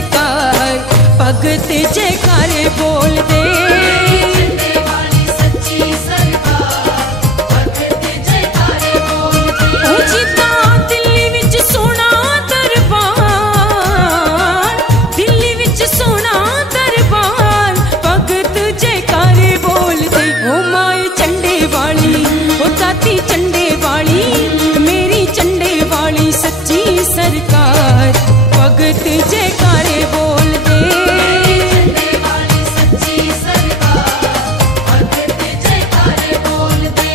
सरकार, भगत जयकारे बोल दे। चंडे वाली मेरी चंडे वाली सच्ची सरकार, भगत जयकारे बोल दे। चंडे वाली सच्ची सरकार, भगत जयकारे बोल दे।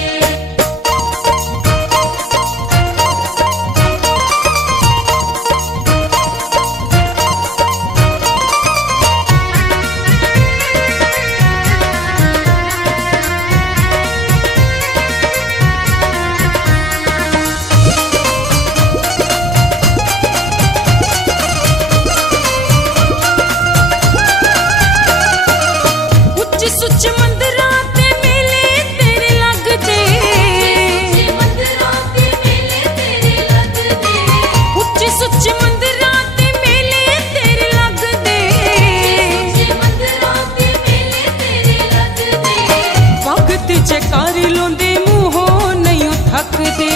जयकारे लोंदे मुंहों नहीं थकदे,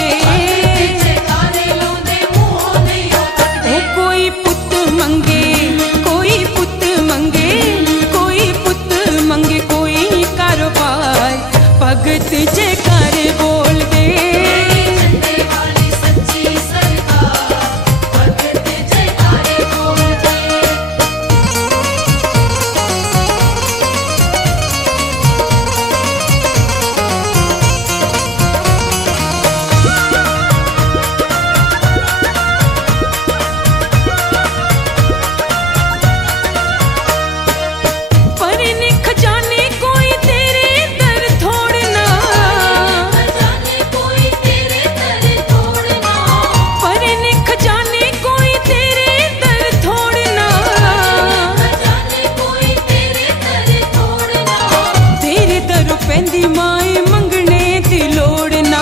कोई पुत मंगे कोई पुत मंगे, कोई पुत मंगे कोई कारोबार, भगत जयकारे बोल दे। चंडे वाली सच्ची सरकार, भगत जयकारे बोल दे। पेंदी माए मंगने दी लोड़ ना,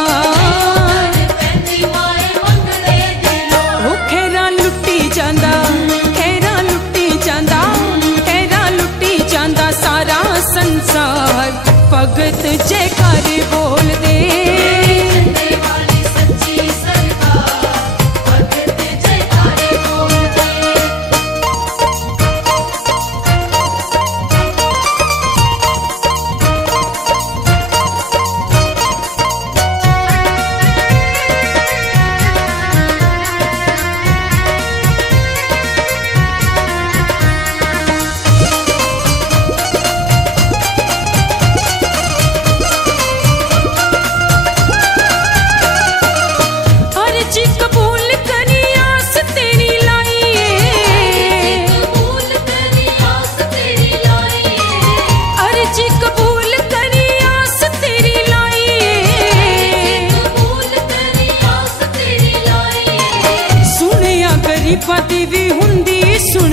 ओ खेरा लुट्टी जांदा, खेरा लुट्टी जांदा, खेरा लुट्टी जांदा सारा संसार, भगत जयकारे बोल दे। चंडे वाली सच्ची सरकार, भगत जयकारे बोल दे। गरीबां दी भी हुंदी सुन